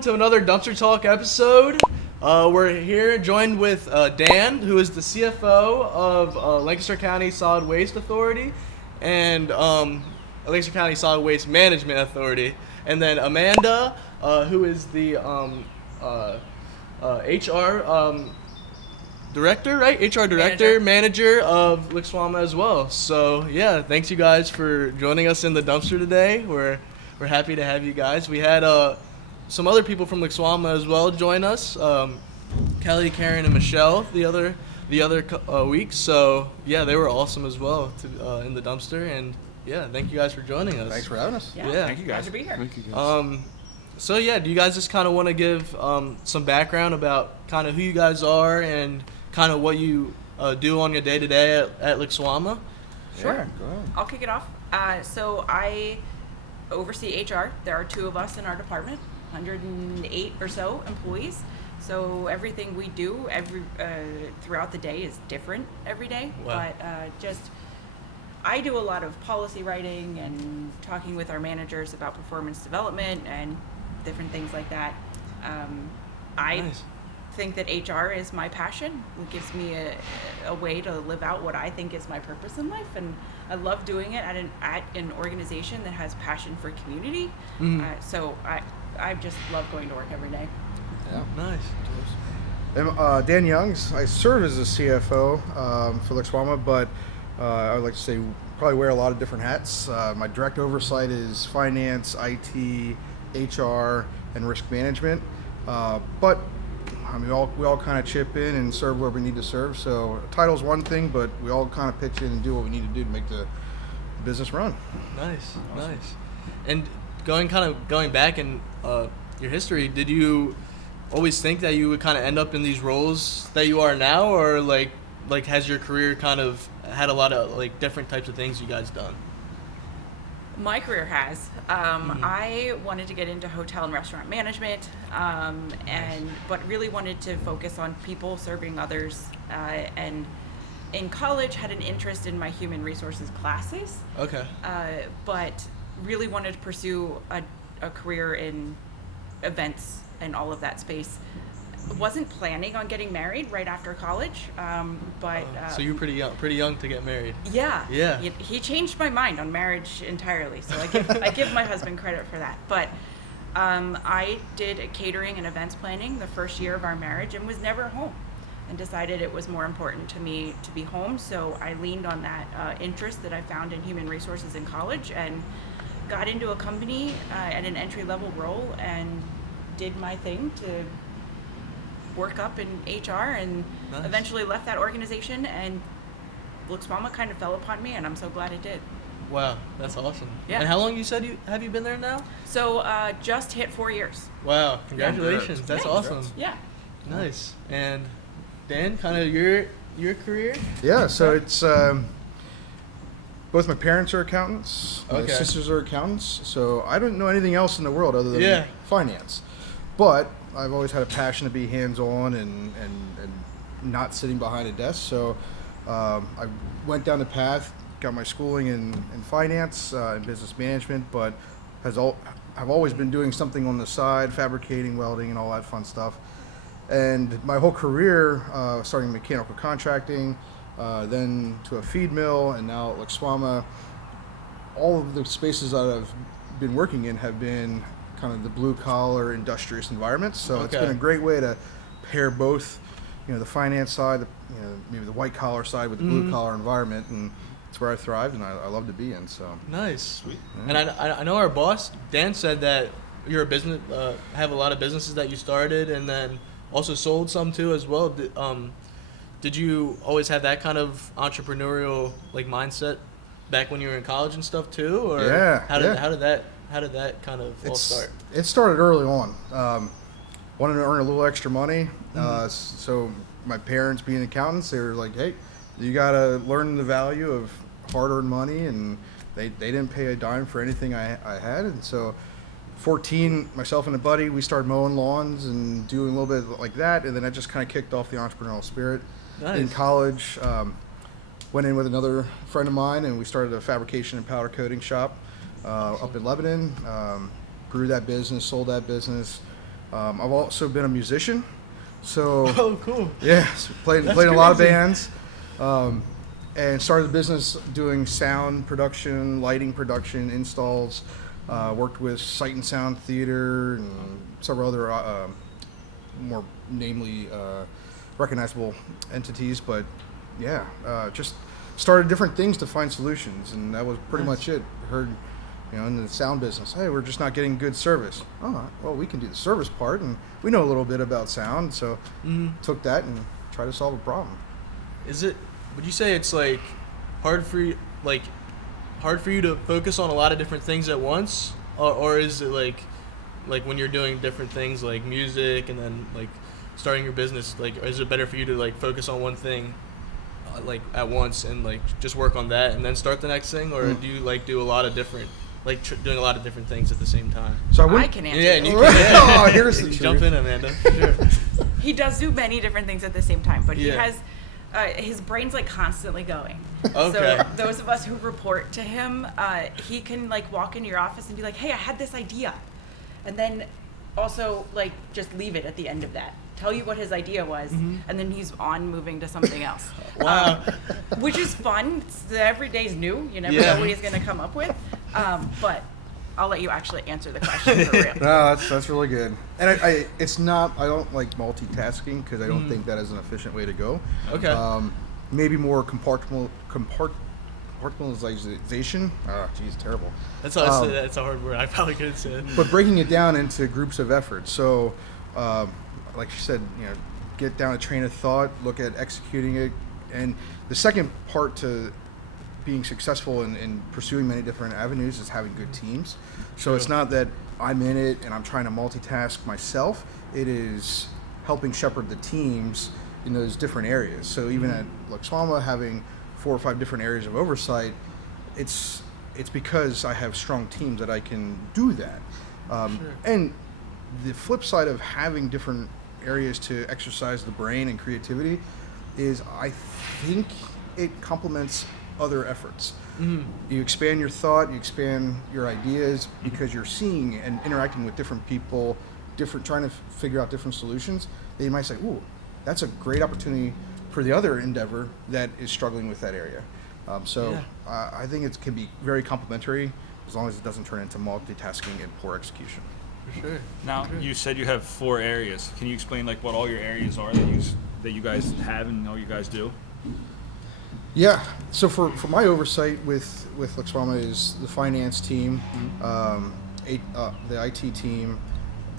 everyone, to another Dumpster Talk episode. We're here joined with Dan, who is the CFO of Lancaster County Solid Waste Authority and Lancaster County Solid Waste Management Authority. And then Amanda, who is the HR director, right? HR director, manager of LCSWMA as well. So yeah, thanks you guys for joining us in the dumpster today. We're happy to have you guys. We had some other people from LCSWMA as well join us. Kelly, Karen, and Michelle the other week. So yeah, they were awesome as well in the dumpster. And yeah, thank you guys for joining us. Thanks for having us. Yeah. Thank you guys. Glad to be here. Thank you guys. So yeah, do you guys just kind of want to give some background about kind of who you guys are and kind of what you do on your day-to-day at LCSWMA? Sure. Yeah, go ahead. I'll kick it off. So I oversee HR. There are 2 of us in our department, 108 or so employees. So everything we do throughout the day is different every day. Wow. But I do a lot of policy writing and talking with our managers about performance development and different things like that. I Nice. think that HR is my passion. It gives me a way to live out what I think is my purpose in life, and I love doing it at an organization that has passion for community. So I just love going to work every day. Yeah. Nice. I'm Dan Youngs. I serve as a CFO for LCSWMA, but I would like to say probably wear a lot of different hats. My direct oversight is finance, IT, HR, and risk management. But I mean, we all kind of chip in and serve where we need to serve. So title's one thing, but we all kind of pitch in and do what we need to do to make the business run. Nice. Nice. And going back in your history, did you always think that you would kind of end up in these roles that you are now, or like has your career kind of had a lot of like different types of things you guys done? My career has. I wanted to get into hotel and restaurant management, but really wanted to focus on people serving others. And in college, had an interest in my human resources classes. Okay. But really wanted to pursue a career in events and all of that space. Wasn't planning on getting married right after college, but so you're pretty young to get married. Yeah. Yeah. He changed my mind on marriage entirely, so I give my husband credit for that. But I did catering and events planning the first year of our marriage and was never home, and decided it was more important to me to be home. So I leaned on that interest that I found in human resources in college and got into a company at an entry-level role and did my thing to work up in HR and Nice. eventually left that organization, and LCSWMA kind of fell upon me, and I'm so glad it did. Wow, that's awesome. Yeah. And how long you said have you been there now? So just hit 4 years. Wow, congratulations. That's Yeah. awesome. Yeah. Nice. And Dan, kind of your career? Yeah, so it's both my parents are accountants, my Okay. sisters are accountants, so I don't know anything else in the world other than Yeah. finance. But I've always had a passion to be hands-on and not sitting behind a desk. So I went down the path, got my schooling in finance and business management, but I've always been doing something on the side, fabricating, welding, and all that fun stuff. And my whole career, starting mechanical contracting, then to a feed mill, and now at LCSWMA, all of the spaces that I've been working in have been kind of the blue-collar, industrious environments. So It's Okay. been a great way to pair both, the finance side, maybe the white-collar side with the blue-collar environment, and it's where I thrived and I love to be in. So Nice. Sweet. And I know our boss Dan said that you're a business, have a lot of businesses that you started and then also sold some too as well. Did you always have that kind of entrepreneurial like mindset back when you were in college and stuff too, or Yeah, how did that kind of all It's- start? It started early on. Wanted to earn a little extra money. So my parents, being accountants, they were like, "Hey, you got to learn the value of hard-earned money," and they didn't pay a dime for anything I had. And so 14, myself and a buddy, we started mowing lawns and doing a little bit like that, and then that just kind of kicked off the entrepreneurial spirit. Nice. In college, went in with another friend of mine, and we started a fabrication and powder coating shop up in Lebanon. Grew that business, sold that business, I've also been a musician, so Oh, cool. yeah, so played That's in a lot of crazy. bands, and started a business doing sound production, lighting production, installs. Worked with Sight and Sound Theater and several other more namely recognizable entities, but yeah, just started different things to find solutions, and that was pretty much it. Heard, in the sound business, hey, we're just not getting good service. Oh, well, we can do the service part, and we know a little bit about sound, so took that and tried to solve a problem. Would you say it's like hard for you, to focus on a lot of different things at once, or is it like when you're doing different things like music and then like starting your business, like is it better for you to like focus on one thing like at once and like just work on that and then start the next thing, or do you like do a lot of different doing a lot of different things at the same time? So I can answer Yeah, and this. you can. Yeah. Oh, here's the You truth. jump in, Amanda. Sure. He does do many different things at the same time, but he Yeah. has his brain's like constantly going. Okay. So those of us who report to him, he can like walk into your office and be like, "Hey, I had this idea," and then also like just leave it at the end of that. Tell you what his idea was, and then he's on moving to something else. Wow. Which is fun. Every day's new. You never Yeah. know what he's going to come up with. But I'll let you actually answer the question for real. No, that's really good. And I don't like multitasking because I don't think that is an efficient way to go. Okay. Maybe more compartmentalization. Geez, terrible. That's a hard word. I probably couldn't say it. But breaking it down into groups of effort. So, like you said, get down a train of thought, look at executing it, and the second part to being successful in pursuing many different avenues is having good teams. So it's not that I'm in it and I'm trying to multitask myself. It is helping shepherd the teams in those different areas. So even at LCSWMA, having 4 or 5 different areas of oversight, it's because I have strong teams that I can do that. And the flip side of having different areas to exercise the brain and creativity is I think it complements other efforts. You expand your thought, you expand your ideas because you're seeing and interacting with different people, trying to figure out different solutions. That you might say, "Ooh, that's a great opportunity for the other endeavor that is struggling with that area." I think it can be very complementary as long as it doesn't turn into multitasking and poor execution. For sure. Now, you said you have 4 areas. Can you explain like what all your areas are that you guys have and all you guys do? Yeah. So for my oversight with LCSWMA is the finance team, the IT team,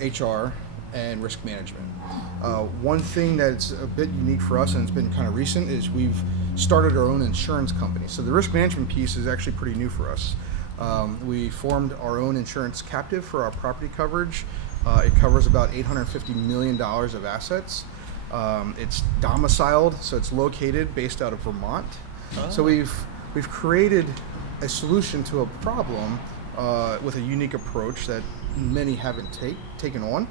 HR, and risk management. One thing that's a bit unique for us, and it's been kind of recent, is we've started our own insurance company. So the risk management piece is actually pretty new for us. We formed our own insurance captive for our property coverage. It covers about $850 million of assets. It's domiciled, so it's located based out of Vermont. So we've created a solution to a problem with a unique approach that many haven't taken on.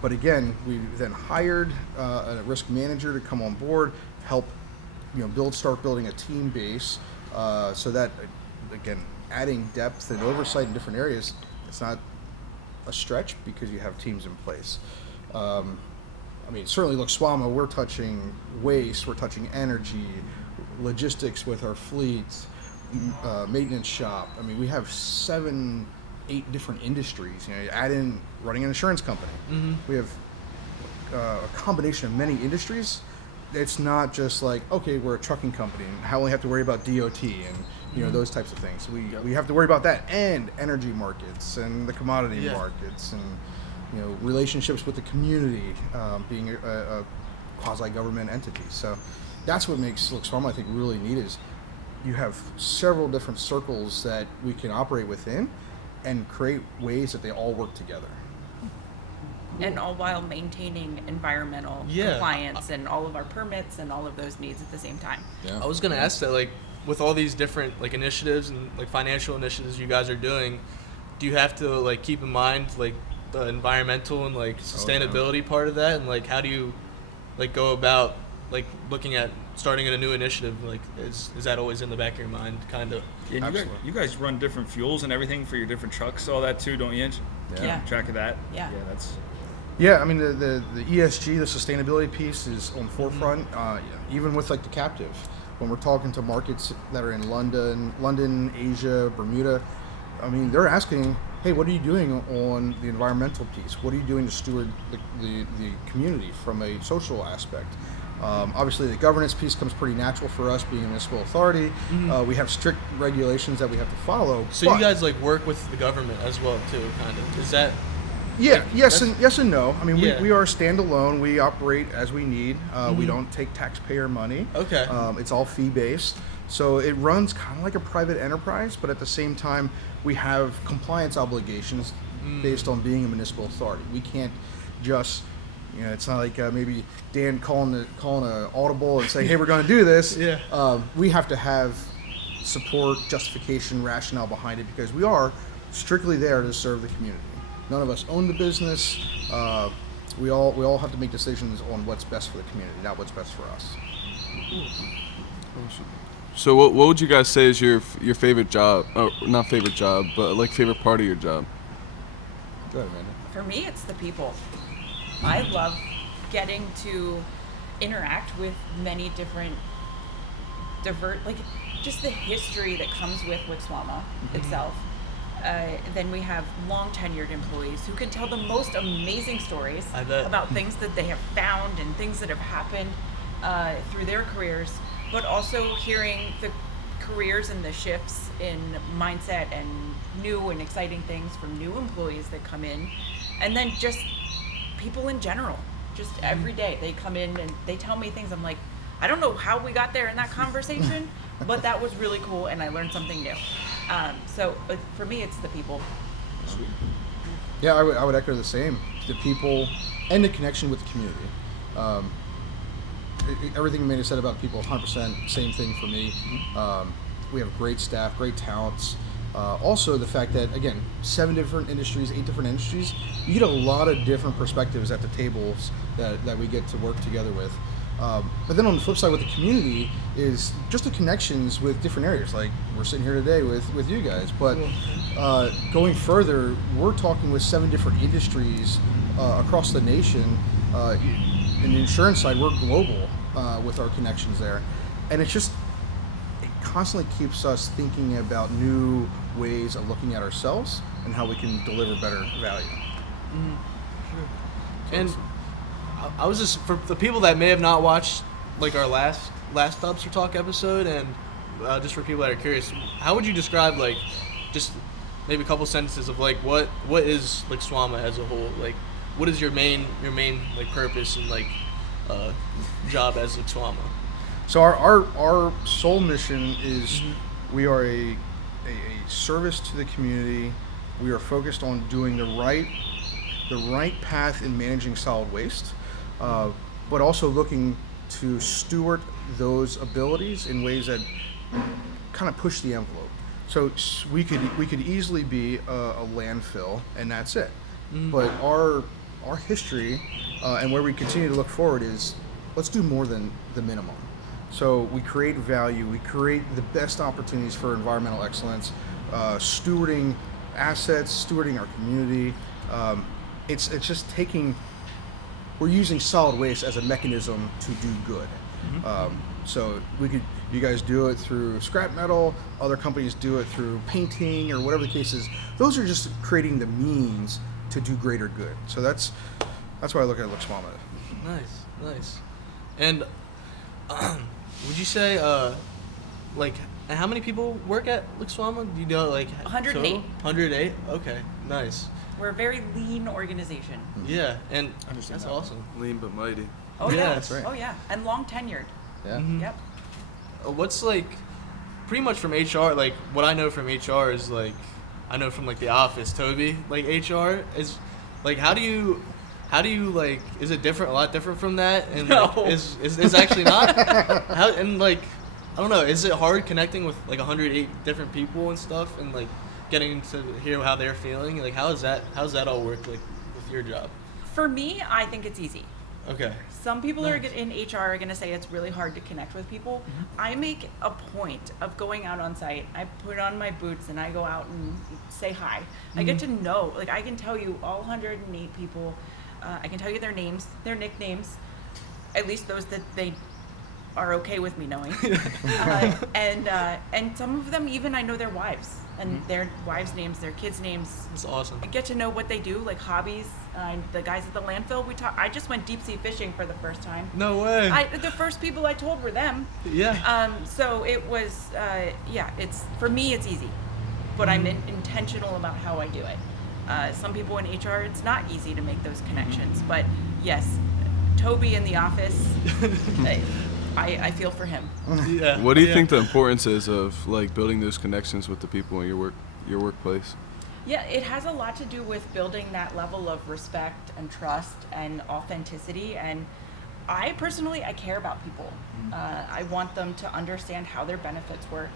But again, we then hired a risk manager to come on board, help start building a team base, so that again, adding depth and oversight in different areas, it's not a stretch because you have teams in place. Certainly LCSWMA, we're touching waste, we're touching energy, logistics with our fleets, maintenance shop. We have 7-8 different industries. You add in running an insurance company. We have a combination of many industries. It's not just like, okay, we're a trucking company and how we have to worry about DOT and those types of things. We have to worry about that and energy markets and the commodity markets and relationships with the community, being a quasi-government entity. So that's what makes LCSWMA, I think, really neat is you have several different circles that we can operate within and create ways that they all work together. And all while maintaining environmental compliance and all of our permits and all of those needs at the same time. Yeah. I was gonna ask that, like, with all these different like initiatives and like financial initiatives you guys are doing, do you have to like keep in mind like the environmental and like sustainability part of that, and like how do you like go about like looking at starting a new initiative? Like, is that always in the back of your mind, kind of? Yeah, and you guys run different fuels and everything for your different trucks, all that too, don't you? Yeah. Track of that. Yeah. Yeah, that's. Yeah, I mean the ESG, the sustainability piece is on forefront. Even with like the captive, when we're talking to markets that are in London, Asia, Bermuda, I mean they're asking, hey, what are you doing on the environmental piece? What are you doing to steward the community from a social aspect? Obviously, the governance piece comes pretty natural for us, being a municipal authority. We have strict regulations that we have to follow. So you guys like work with the government as well too, kind of. Is that? Yeah, yes and no. I mean, Yeah. we are standalone. We operate as we need. We don't take taxpayer money. Okay. It's all fee based. So it runs kind of like a private enterprise, but at the same time, we have compliance obligations based on being a municipal authority. We can't just, it's not like maybe Dan calling a audible and saying, hey, we're going to do this. Yeah. We have to have support, justification, rationale behind it because we are strictly there to serve the community. None of us own the business. We all have to make decisions on what's best for the community, not what's best for us. So what would you guys say is your favorite job? Not favorite job, but like favorite part of your job? Go ahead, Amanda. For me, it's the people. I love getting to interact with many different, like just the history that comes with LCSWMA itself. Then we have long tenured employees who can tell the most amazing stories I bet. about things that they have found and things that have happened through their careers, but also hearing the careers and the shifts in mindset and new and exciting things from new employees that come in, and then just people in general. Just every day they come in and they tell me things. I'm like, I don't know how we got there in that conversation, but that was really cool and I learned something new. So for me, it's the people. Sweet. Yeah, I would echo the same. The people and the connection with the community. Everything Amanda said about people, 100% same thing for me. We have great staff, great talents. Also, the fact that, again, 7 different industries, 8 different industries, you get a lot of different perspectives at the tables that we get to work together with. But then on the flip side with the community is just the connections with different areas. Like we're sitting here today with you guys, but going further, we're talking with 7 different industries across the nation. In the insurance side, we're global with our connections there. And it constantly keeps us thinking about new ways of looking at ourselves and how we can deliver better value. Sure. And I was just, for the people that may have not watched like our last Dumpster Talk episode, and just for people that are curious, how would you describe like just maybe a couple sentences of like what is like LCSWMA as a whole? Like what is your main like purpose and like job as LCSWMA? So our sole mission is we are a service to the community. We are focused on doing the right path in managing solid waste, but also looking to steward those abilities in ways that kind of push the envelope. So we could easily be a landfill and that's it. But our history and where we continue to look forward is let's do more than the minimum. So we create value, we create the best opportunities for environmental excellence, stewarding assets, stewarding our community. It's just we're using solid waste as a mechanism to do good. So you guys do it through scrap metal, other companies do it through painting or whatever the case is. Those are just creating the means to do greater good. So that's why I look at LCSWMA. Nice. And would you say like how many people work at LCSWMA? Do you know like 108. total? 108. Okay, nice. We're a very lean organization. Yeah, and Understand that's that. awesome. Lean but mighty. Oh Yeah, yeah, that's right. Oh yeah, and long tenured. Yeah. Yep. What's like pretty much from HR, like what I know from HR is like I know from like the office, Toby, like HR is like how do you like is it different, a lot different from that? And No. like, is actually not how, and like I don't know, is it hard connecting with like 108 different people and stuff and like getting to hear how they're feeling? Like how's that all work like with your job? For me, I think it's easy. Okay. Some people Nice. in HR are going to say it's really hard to connect with people. I make a point of going out on site. I put on my boots and I go out and say hi. I get to know, like I can tell you all 108 people I can tell you their names, their nicknames, at least those that they are okay with me knowing. And some of them even I know their wives and their wives' names, their kids' names. That's awesome. I get to know what they do, like hobbies. The guys at the landfill, I just went deep sea fishing for the first time. No way. The first people I told were them. Yeah. So it was, it's, for me, it's easy, but I'm intentional about how I do it. Some people in HR, it's not easy to make those connections, but yes, Toby in the office, I feel for him. Yeah. What do you think the importance is of like building those connections with the people in your workplace? Yeah, it has a lot to do with building that level of respect and trust and authenticity. And I personally, I care about people. I want them to understand how their benefits work,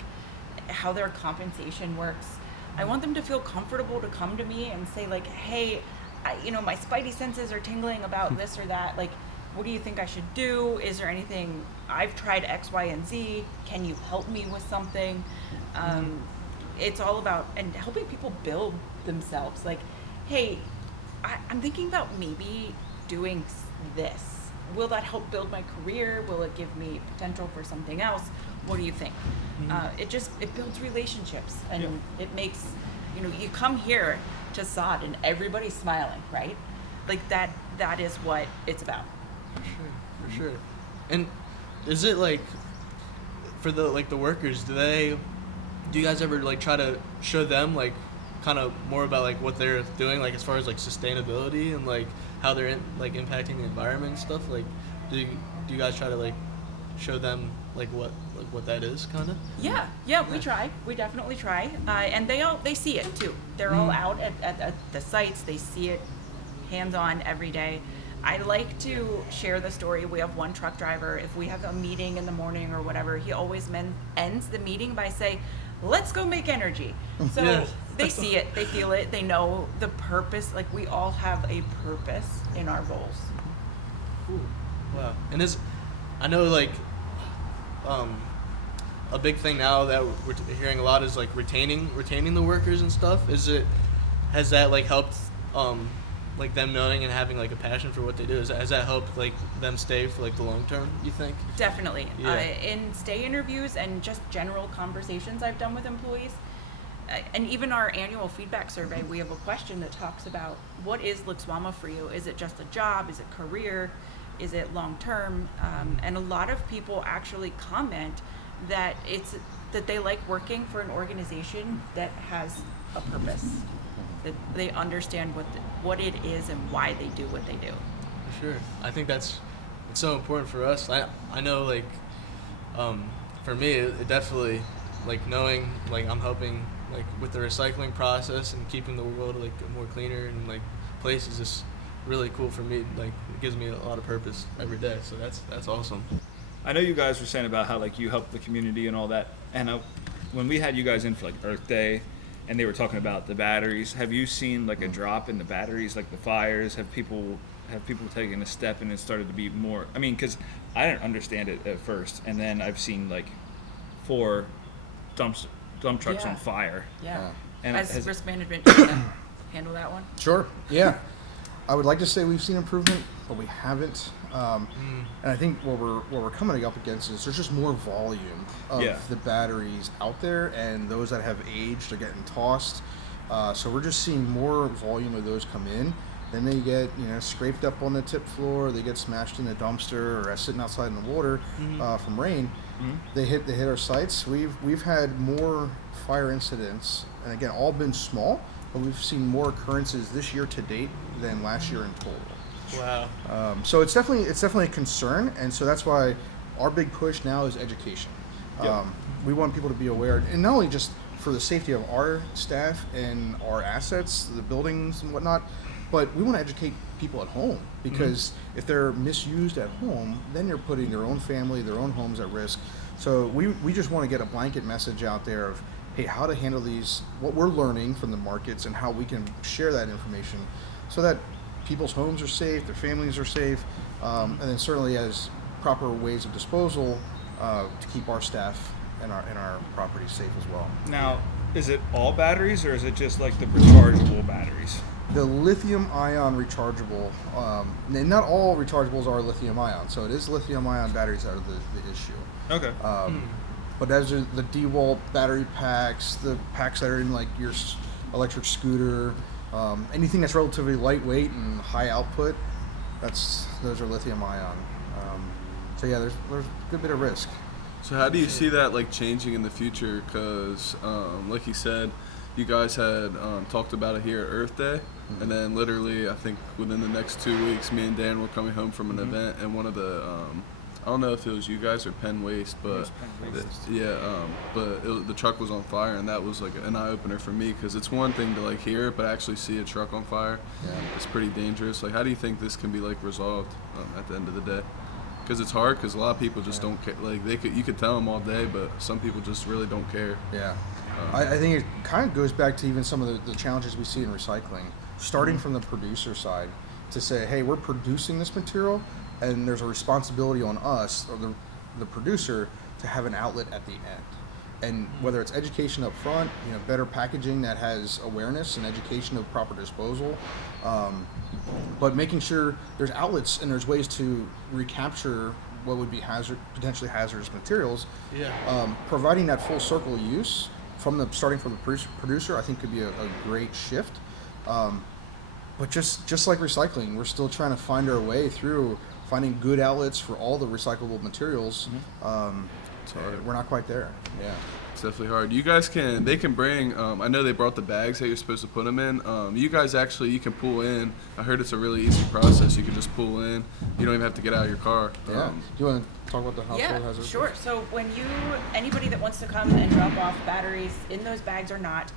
how their compensation works. I want them to feel comfortable to come to me and say like, hey, my spidey senses are tingling about this or that. Like, what do you think I should do? Is there anything, I've tried X, Y, and Z. Can you help me with something? It's all about and helping people build themselves. Like, hey, I'm thinking about maybe doing this. Will that help build my career? Will it give me potential for something else? What do you think? It builds relationships, and it makes, you come here to Sahd and everybody's smiling, right? Like that is what it's about. For sure. And is it like for the workers, do you guys ever like try to show them like kind of more about like what they're doing, like as far as like sustainability and like how they're impacting the environment and stuff? Like do you guys try to like show them like what that is kind of? Yeah, we try. We definitely try. And they see it too. They're all out at the sites. They see it hands on every day. I like to share the story. We have one truck driver. If we have a meeting in the morning or whatever, he always ends the meeting by saying, let's go make energy. So Yes. they see it, they feel it, they know the purpose. Like, we all have a purpose in our roles. Cool. Wow. And I know like a big thing now that we're hearing a lot is like retaining the workers and stuff. Has that like helped like them knowing and having like a passion for what they do? Has that helped like them stay for like the long term, you think? Definitely. Yeah. In stay interviews and just general conversations I've done with employees, and even our annual feedback survey, we have a question that talks about what is LCSWMA for you? Is it just a job? Is it career? Is it long term? And a lot of people actually comment that that they like working for an organization that has a purpose, that they understand what it is and why they do what they do. For sure. I think it's so important for us. I know like for me it definitely like knowing like I'm helping like with the recycling process and keeping the world like more cleaner and like place is just really cool for me. Like it gives me a lot of purpose every day. So that's awesome. I know you guys were saying about how like you help the community and all that, and when we had you guys in for like Earth Day, and they were talking about the batteries, have you seen like a drop in the batteries, like the fires? Have people taken a step and it started to be more? I mean, because I didn't understand it at first, and then I've seen like 4 dump trucks on fire. Yeah. And As risk management, you wanna handle that one? Sure. Yeah. I would like to say we've seen improvement, but we haven't. And I think what we're coming up against is there's just more volume of the batteries out there, and those that have aged are getting tossed. So we're just seeing more volume of those come in. Then they get scraped up on the tip floor. They get smashed in the dumpster or sitting outside in the water from rain. They hit our sites. We've had more fire incidents, and again, all been small, but we've seen more occurrences this year to date than last year in total. Wow. So it's definitely a concern, and so that's why our big push now is education. We want people to be aware, and not only just for the safety of our staff and our assets, the buildings and whatnot, but we want to educate people at home, because if they're misused at home, then you're putting their own family, their own homes at risk. So we just want to get a blanket message out there of, hey, how to handle these, what we're learning from the markets, and how we can share that information so that people's homes are safe, their families are safe, and then certainly as proper ways of disposal to keep our staff and our property safe as well. Now, is it all batteries, or is it just like the rechargeable batteries? the lithium-ion rechargeable, and not all rechargeables are lithium-ion, so it is lithium-ion batteries that are the issue. Okay. But as are the DeWalt battery packs, the packs that are in like your electric scooter, anything that's relatively lightweight and high output, those are lithium-ion. So yeah, there's a good bit of risk. So how do you see that like changing in the future? Because like you said, you guys had talked about it here at Earth Day, and then literally I think within the next 2 weeks, me and Dan were coming home from an event, and one of the I don't know if it was you guys or Penn Waste, but the truck was on fire, and that was like an eye opener for me, because it's one thing to like hear it, but actually see a truck on fire, it's pretty dangerous. Like, how do you think this can be like resolved at the end of the day? Because it's hard, because a lot of people just don't care. Like you could tell them all day, but some people just really don't care. Yeah, I think it kind of goes back to even some of the challenges we see in recycling, starting from the producer side, to say, hey, we're producing this material, and there's a responsibility on us, or the producer, to have an outlet at the end. And whether it's education up front, better packaging that has awareness and education of proper disposal, but making sure there's outlets and there's ways to recapture what would be potentially hazardous materials. Providing that full circle of use starting from the producer, I think could be a great shift. But just like recycling, we're still trying to find our way through finding good outlets for all the recyclable materials. We're not quite there. Yeah. It's definitely hard. You guys they can bring, I know they brought the bags that you're supposed to put them in. You guys you can pull in. I heard it's a really easy process. You can just pull in. You don't even have to get out of your car. Yeah. Do you want to talk about the household hazard? Yeah, sure. So anybody that wants to come and drop off batteries in those bags or not,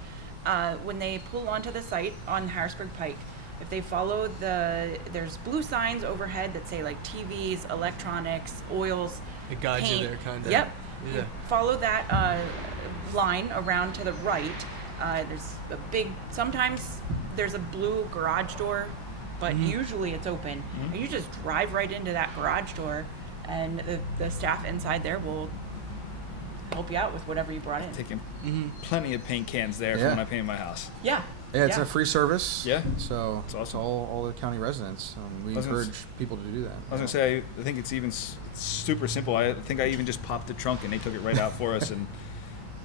when they pull onto the site on Harrisburg Pike, if they follow there's blue signs overhead that say like TVs, electronics, oils, it guides paint. you there, kind of. Yep. Yeah. You follow that line around to the right. Sometimes there's a blue garage door, but usually it's open. And you just drive right into that garage door, and the staff inside there will help you out with whatever you brought in. Taking plenty of paint cans there for when I painted my house. Yeah. Yeah, it's a free service. Yeah. So It's awesome. it's all the county residents. We encourage people to do that. I was gonna say, I think it's even super simple. I think I even just popped the trunk and they took it right out for us, and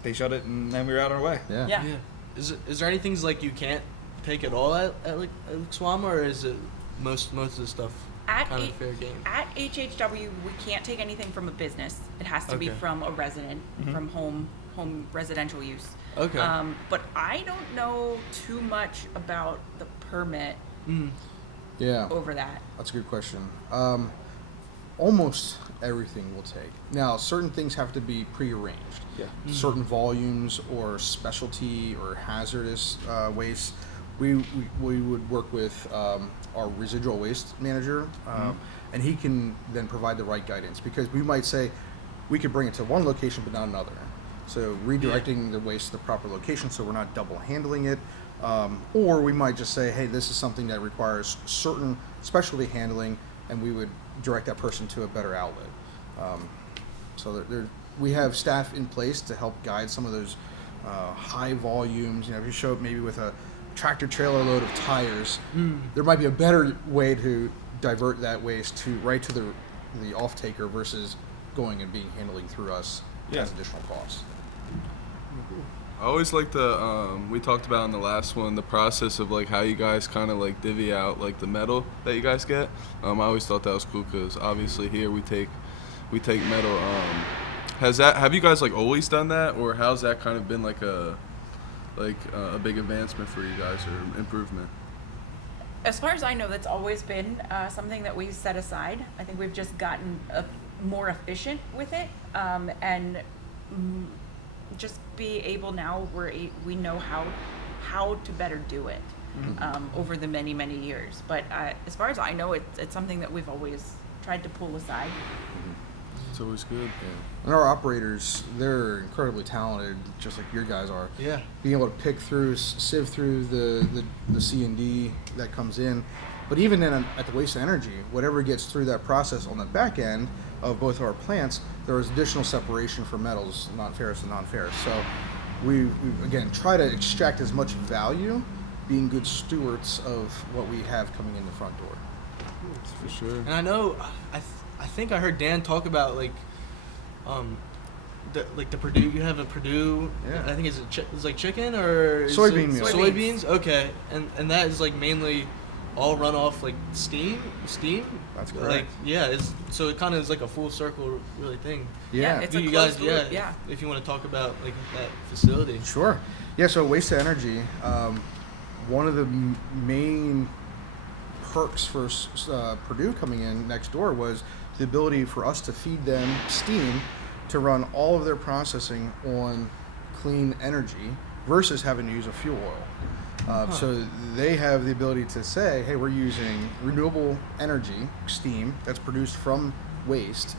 they shut it, and then we were out on our way. Yeah. Is there any things like you can't take at all at LCSWMA, or is it most of the stuff kind of fair game? At HHW, we can't take anything from a business. It has to be from a resident, from home residential use. Okay. But I don't know too much about the permit over that. That's a good question. Almost everything we'll take. Now, certain things have to be prearranged. Yeah. Certain volumes or specialty or hazardous waste, we would work with our residual waste manager, and he can then provide the right guidance, because we might say we could bring it to one location but not another. So redirecting the waste to the proper location so we're not double handling it. Or we might just say, hey, this is something that requires certain specialty handling, and we would direct that person to a better outlet. So we have staff in place to help guide some of those high volumes. If you show up maybe with a tractor trailer load of tires, there might be a better way to divert that waste right to the off-taker versus going and being handling through us as additional costs. I always like we talked about in the last one, the process of like how you guys kind of like divvy out like the metal that you guys get. I always thought that was cool, because obviously here we take metal. Have you guys like always done that, or how's that kind of been like a big advancement for you guys, or improvement? As far as I know, that's always been something that we set aside. I think we've just gotten more efficient with it, and just be able now, we know how to better do it over the many years. But as far as I know, it's something that we've always tried to pull aside. It's always good. Yeah. And our operators, they're incredibly talented, just like your guys are. Yeah. Being able to pick through, sieve through the C&D that comes in. But even then, at the waste energy, whatever gets through that process on the back end of both our plants, there is additional separation for metals, non-ferrous and non-ferrous. So we again try to extract as much value being good stewards of what we have coming in the front door. For sure. And I know, I think I heard Dan talk about like the Purdue. You have a Purdue. Yeah. I think it's like chicken or is Soybean it meal. Soybeans. Okay, and that is like mainly all run off like steam. That's correct. Like so it kind of is like a full circle really thing. Yeah. It's Do a you guys, closed loop, yeah. if you want to talk about like that facility. Sure. Yeah, so waste to energy, one of the main perks for Purdue coming in next door was the ability for us to feed them steam to run all of their processing on clean energy versus having to use a fuel oil. So they have the ability to say, hey, we're using renewable energy, steam, that's produced from waste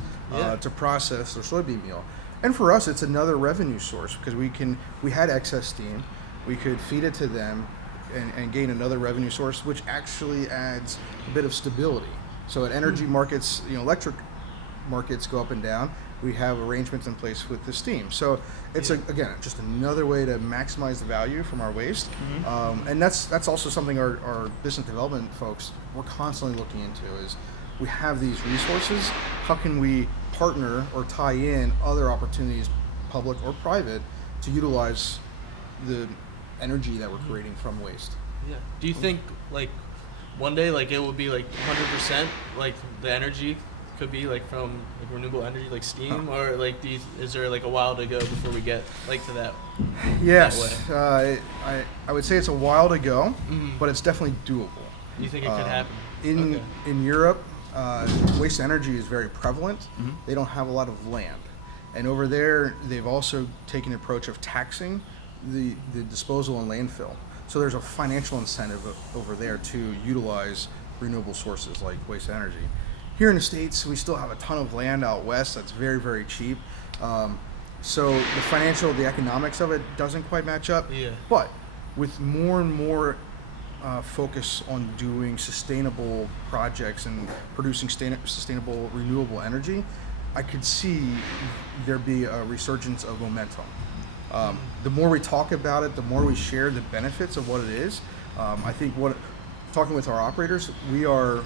to process their soybean meal. And for us, it's another revenue source because we had excess steam, we could feed it to them and gain another revenue source, which actually adds a bit of stability. So at energy markets, electric markets go up and down, we have arrangements in place with the steam. So it's again just another way to maximize the value from our waste, and that's also something our business development folks we're constantly looking into is we have these resources. How can we partner or tie in other opportunities, public or private, to utilize the energy that we're creating from waste? Yeah. Do you think like one day like it will be like 100% like the energy could be like from like renewable energy like steam or like is there like a while to go before we get like to that? Yes, That I would say it's a while to go, but it's definitely doable. You think it could happen? In Europe, waste energy is very prevalent. They don't have a lot of land, and over there they've also taken the approach of taxing the disposal and landfill. So there's a financial incentive over there to utilize renewable sources like waste energy. Here in the States, we still have a ton of land out west that's very, very cheap. So the economics of it doesn't quite match up. Yeah. But with more and more focus on doing sustainable projects and producing sustainable renewable energy, I could see there be a resurgence of momentum. The more we talk about it, the more we share the benefits of what it is. I think talking with our operators, we are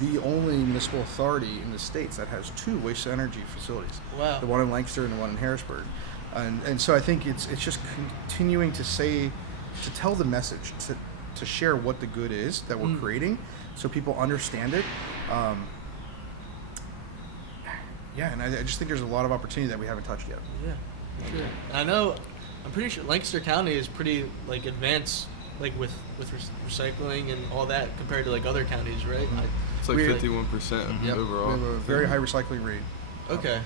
the only municipal authority in the States that has 2 waste energy facilities. Wow. The one in Lancaster and the one in Harrisburg. And so I think it's just continuing to tell the message, to share what the good is that we're creating so people understand it. And I just think there's a lot of opportunity that we haven't touched yet. Yeah. Sure. And I'm pretty sure Lancaster County is pretty like advanced like with recycling and all that compared to like other counties, right? It's like 51% Yep. overall. We have a very high recycling rate. Okay.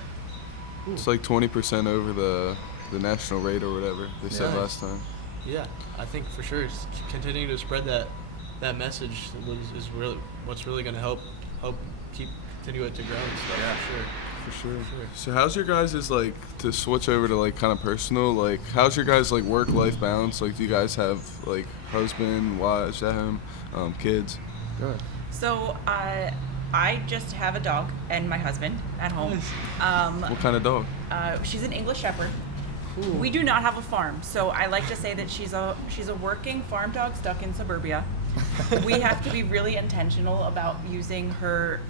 It's like 20% over the national rate or whatever they said Nice. last time. Yeah, I think for sure just continuing to spread that message is really what's really going to help continue it to grow and stuff. Yeah. For sure. For sure. So how's your guys' like to switch over to like kind of personal, like how's your guys like work-life balance? Like do you guys have like husband, wives at home, kids? Go ahead. So I just have a dog and my husband at home. What kind of dog? She's an English Shepherd. Ooh. We do not have a farm, so I like to say that she's a working farm dog stuck in suburbia. We have to be really intentional about using her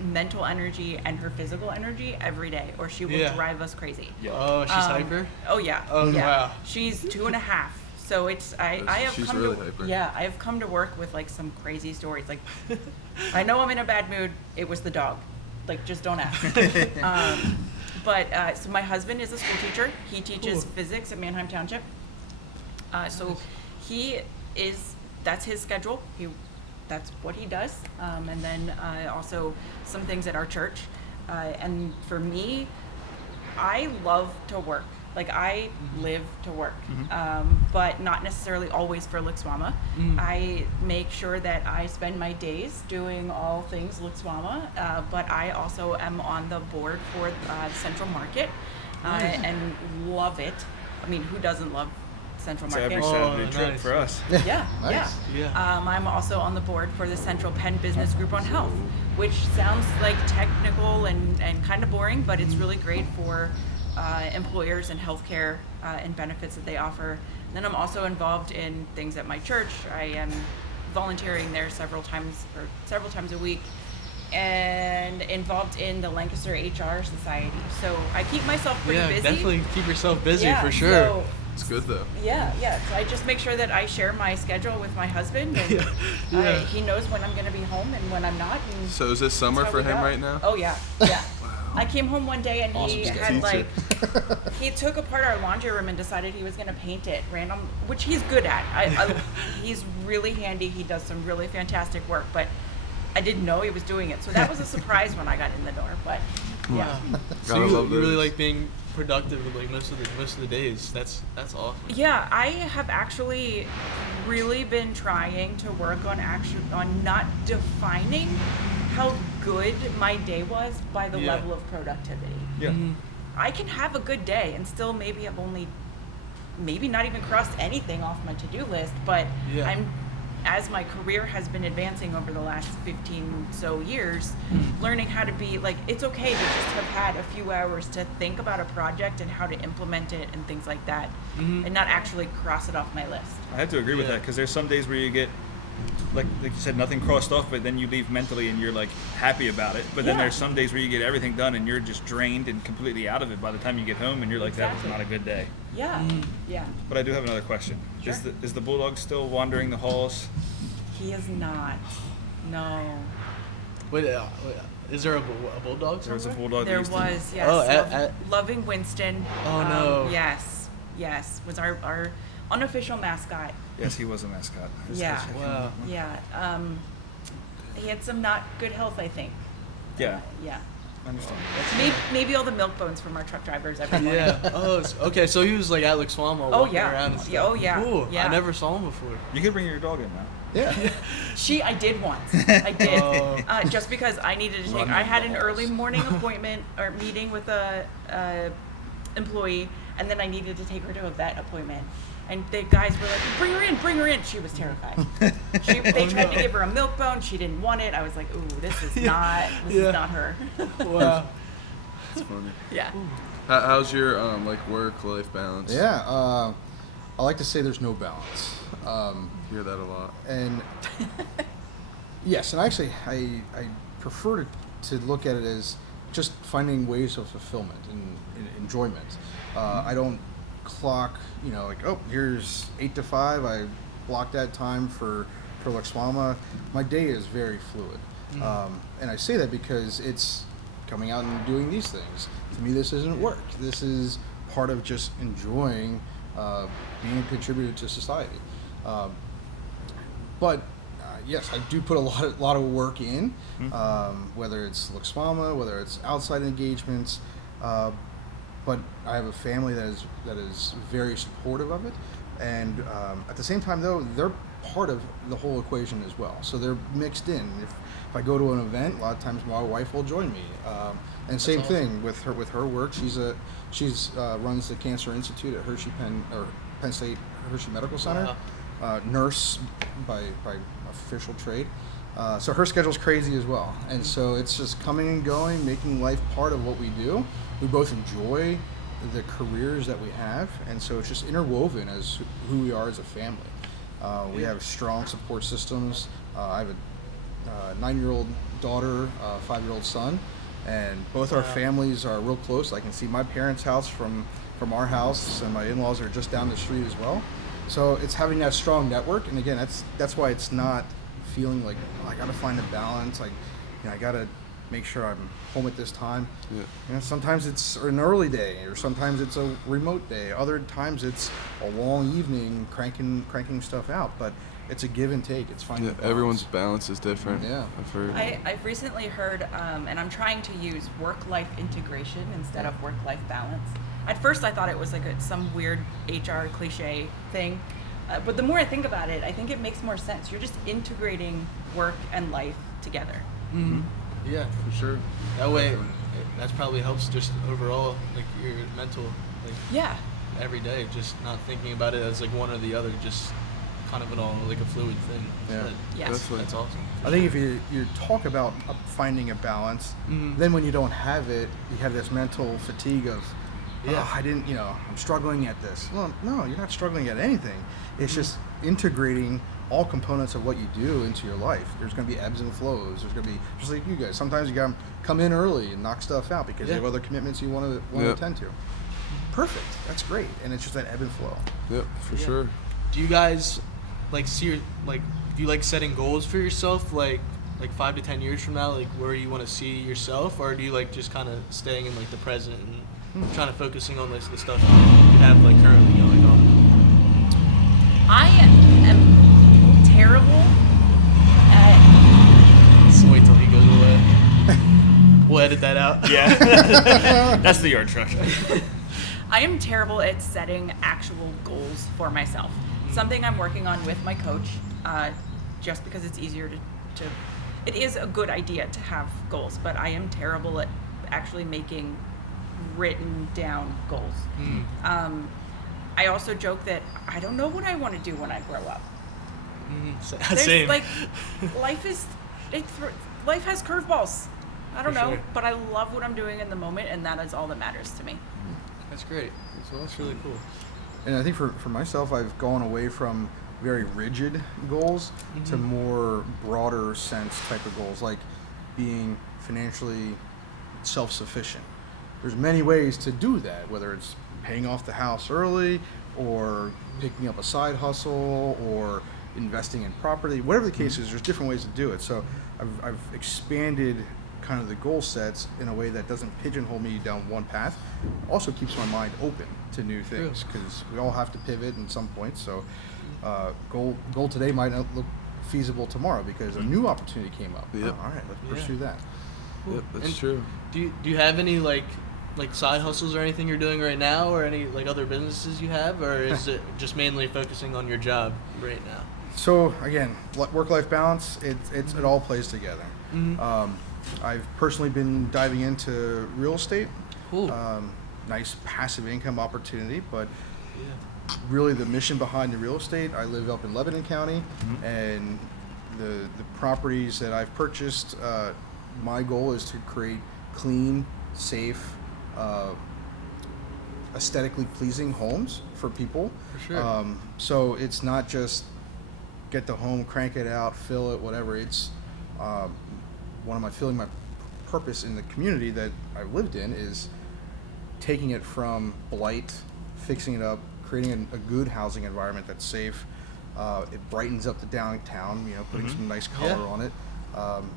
mental energy and her physical energy every day, or she will drive us crazy. Oh, she's hyper? Oh yeah. Oh, yeah. wow. She's 2.5. So I have She's come really to hyper. yeah I have come to work with like some crazy stories. Like I know I'm in a bad mood. It was the dog. Like just don't ask. So my husband is a school teacher. He teaches physics at Manheim Township. So that's his schedule. That's what he does. And then also some things at our church. And for me, I love to work. Like I live to work, but not necessarily always for LCSWMA. I make sure that I spend my days doing all things LCSWMA, but I also am on the board for Central Market and love it. I mean, who doesn't love Central It's Market? every Saturday trip nice. for us. Yeah, Nice. Yeah. I'm also on the board for the Central Penn Business Group on Health, which sounds like technical and kind of boring, but it's really great for employers and healthcare and benefits that they offer. And then I'm also involved in things at my church. I am volunteering there several times a week, and involved in the Lancaster HR Society. So I keep myself pretty busy. Definitely keep yourself busy for sure. So, It's good though. yeah. So I just make sure that I share my schedule with my husband, and he knows when I'm going to be home and when I'm not. And So is this summer that's how for we him go. right now? Oh yeah. I came home one day and he Awesome had teacher. he took apart our laundry room and decided he was going to paint it random, which he's good at. He's really handy. He does some really fantastic work, but I didn't know he was doing it. So that was a surprise when I got in the door. But yeah. So Gotta you love really those. like being productive like most of the days. That's awesome. Yeah, I have actually really been trying to work on not defining how good my day was by the level of productivity. Yeah. I can have a good day and still maybe have maybe not even crossed anything off my to-do list, but as my career has been advancing over the last 15 so years, learning how to be like, it's okay to just have had a few hours to think about a project and how to implement it and things like that, and not actually cross it off my list. I have to agree with that, because there's some days where you get, like you said, nothing crossed off, but then you leave mentally and you're like happy about it. But then there's some days where you get everything done and you're just drained and completely out of it by the time you get home, and you're like, that was not a good day. Yeah, yeah. But I do have another question. Sure. Is the bulldog still wandering the halls? He is not. No. Wait, is there a bulldog There was a somewhere? bulldog. that There used to- was, yes. Oh, Loving Winston. Oh, no. Yes. Was our unofficial mascot. Yes, he was a mascot. Yeah. Wow. Yeah. He had some not good health, I think. Yeah, Yeah. I understand. Maybe all the milk bones from our truck drivers every morning. Yeah. Oh, okay. So he was like at LCSWMA walking yeah. around and stuff. Yeah, oh, yeah. Cool. Yeah. I never saw him before. You could bring your dog in now. Yeah. I did once. I did. Oh. Just because I needed to take. I had an early morning appointment or meeting with a employee, and then I needed to take her to a vet appointment. And the guys were like, bring her in. She was terrified. They tried to give her a milk bone. She didn't want it. I was like, ooh, this is not her. Wow. It's funny. Yeah. How's your like work-life balance? Yeah. I like to say there's no balance. Hear that a lot. And yes, and actually, I prefer to look at it as just finding ways of fulfillment and enjoyment. I don't clock, like, oh, here's 8 to 5. I block that time for LCSWMA. My day is very fluid, and I say that because it's coming out and doing these things. To me, this isn't work. This is part of just enjoying being a contributor to society. But yes, I do put a lot of work in, whether it's LCSWMA, whether it's outside engagements. But I have a family that is very supportive of it, and at the same time, though, they're part of the whole equation as well. So they're mixed in. If I go to an event, a lot of times my wife will join me. And same thing with her work. She's runs the Cancer Institute at Penn State Hershey Medical Center. Wow. Nurse by official trade. So her schedule's crazy as well. And so it's just coming and going, making life part of what we do. We both enjoy the careers that we have, and so it's just interwoven as who we are as a family. We have strong support systems. I have a 9-year-old daughter, a 5-year-old son, and both our families are real close. I can see my parents' house from our house, and my in-laws are just down the street as well. So it's having that strong network, and again, that's why it's not feeling like, oh, I got to find a balance. I got to make sure I'm home at this time. Yeah. Sometimes it's an early day, or sometimes it's a remote day. Other times it's a long evening cranking stuff out. But it's a give and take. It's finding a balance. Everyone's balance is different. Yeah. I've heard. I've recently heard, and I'm trying to use work-life integration instead of work-life balance. At first, I thought it was like some weird HR cliche thing. But the more I think about it, I think it makes more sense. You're just integrating work and life together. Mm-hmm. Yeah, for sure. That way, that probably helps just overall, like your mental, like Yeah. every day, just not thinking about it as like one or the other, just kind of all like a fluid thing. Yeah. Yes. That's awesome. I think if you talk about finding a balance, then when you don't have it, you have this mental fatigue of, Yeah. I didn't, I'm struggling at this. Well, no, you're not struggling at anything. It's just integrating all components of what you do into your life. There's going to be ebbs and flows. There's going to be, just like you guys, sometimes you got to come in early and knock stuff out because you have other commitments you want to attend to. Perfect. That's great. And it's just that ebb and flow. Yep, for sure. Do you guys see do you like setting goals for yourself, like 5 to 10 years from now, like where you want to see yourself, or do you like just kind of staying in like the present and trying to focusing on like the stuff you have like currently going on? I am terrible at. Just wait till he goes away. We'll edit that out. Yeah. That's the yard truck. I am terrible at setting actual goals for myself. Something I'm working on with my coach, just because it's easier to. It is a good idea to have goals, but I am terrible at actually making written down goals. I also joke that I don't know what I want to do when I grow up. Same. Like, life has curveballs. I don't For know, sure. but I love what I'm doing in the moment, and that is all that matters to me. That's great. That's really cool. And I think for myself, I've gone away from very rigid goals to more broader sense type of goals, like being financially self-sufficient. There's many ways to do that, whether it's paying off the house early or picking up a side hustle or investing in property, whatever the case is, there's different ways to do it. So I've expanded kind of the goal sets in a way that doesn't pigeonhole me down one path. Also keeps my mind open to new things because we all have to pivot in some point. So goal today might not look feasible tomorrow because a new opportunity came up. Yep. All right, let's pursue that. Yep, that's And true. Do you have any like side hustles or anything you're doing right now, or any like other businesses you have, or is it just mainly focusing on your job right now? So again, work-life balance, it all plays together. I've personally been diving into real estate. Cool. Nice passive income opportunity, but really the mission behind the real estate, I live up in Lebanon County, and the properties that I've purchased, my goal is to create clean, safe, aesthetically pleasing homes for people. For sure. So it's not just get the home, crank it out, fill it, whatever. It's feeling my purpose in the community that I've lived in is taking it from blight, fixing it up, creating a good housing environment that's safe. It brightens up the downtown, putting some nice color on it.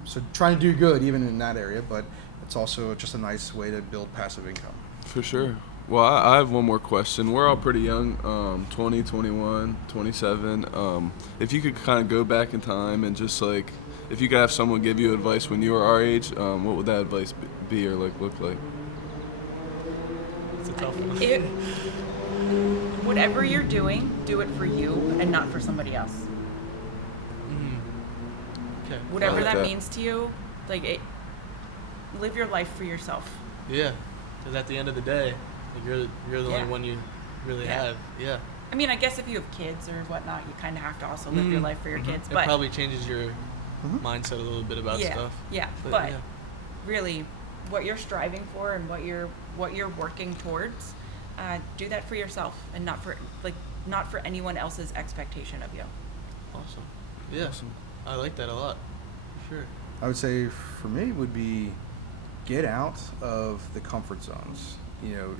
So trying to do good even in that area, but it's also just a nice way to build passive income. For sure. Well, I have one more question. We're all pretty young, 20, 21, 27. If you could kind of go back in time and just like, if you could have someone give you advice when you were our age, what would that advice be or like look like? It's a tough one. Whatever you're doing, do it for you and not for somebody else. Okay. Whatever like that that. means to you, live your life for yourself. Yeah, because at the end of the day, like, you're the Yeah. only one you really Yeah. have. Yeah. I mean, I guess if you have kids or whatnot, you kind of have to also live your life for your kids. It But probably changes your mindset a little bit about yeah, stuff. yeah. But, But yeah. really, what you're striving for and what you're working towards, do that for yourself and not for anyone else's expectation of you. Awesome. Yeah. I like that a lot. For sure. I would say for me would be get out of the comfort zones.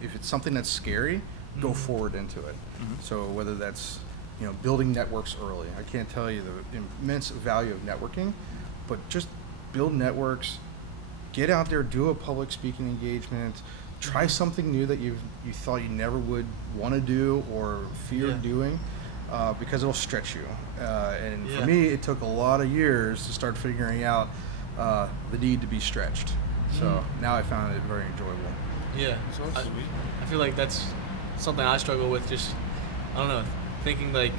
If it's something that's scary, go forward into it. So whether that's building networks early, I can't tell you the immense value of networking, but just build networks, get out there, do a public speaking engagement, try something new that you thought you never would want to do or feared doing, because it'll stretch you. And for me, it took a lot of years to start figuring out the need to be stretched. So now I found it very enjoyable. Yeah. I feel like that's something I struggle with. Just, I don't know, thinking like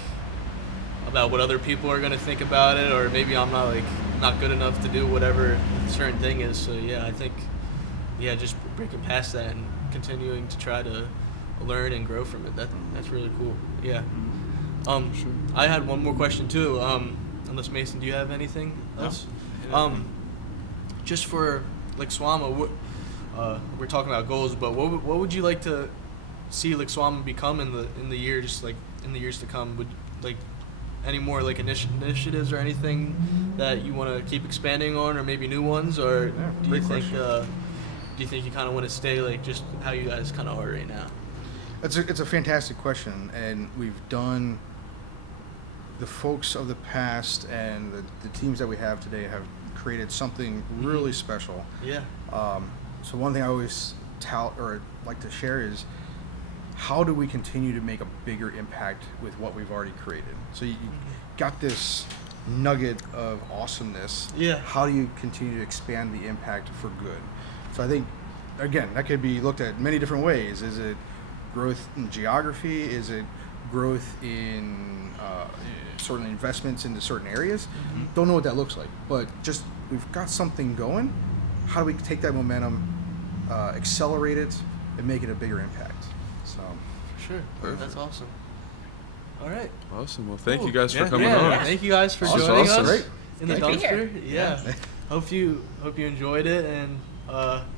about what other people are gonna think about it, or maybe I'm not good enough to do whatever a certain thing is. So yeah, I think just breaking past that and continuing to try to learn and grow from it. That's really cool. Yeah. I had one more question too. Unless Mason, do you have anything else? Just for like SWMA, we're talking about goals, but what would you like to see LCSWMA become in the year, just like in the years to come? Would like any more like initiatives or anything that you want to keep expanding on, or maybe new ones, or Yeah, do you great think question. do you think you kind of want to stay like just how you guys kind of are right now? It's a fantastic question, and we've done. The folks of the past and the teams that we have today have created something really special. Yeah. So one thing I always like to share is how do we continue to make a bigger impact with what we've already created? So you got this nugget of awesomeness. Yeah. How do you continue to expand the impact for good? So I think, again, that could be looked at many different ways. Is it growth in geography? Is it growth in certain investments into certain areas? Don't know what that looks like, but just we've got something going. How do we take that momentum, accelerate it, and make it a bigger impact? So, Sure. Perfect. That's awesome. All right. Awesome. Well, thank Cool. you guys for Yeah, coming yeah. on. Thank you guys for Awesome. joining Awesome. us Great. in the Good to be dumpster. Yeah. Hope you enjoyed it, and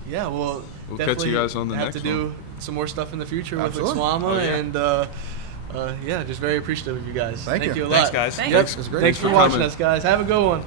yeah, we'll We'll catch definitely you guys on the have next to do some more stuff in the future with Absolutely. LCSWMA, Oh, yeah. and yeah, just very appreciative of you guys. Thank you. a lot. Thanks, guys. Thank Yep. you. It's great. Thanks for for watching coming. us, guys. Have a good one.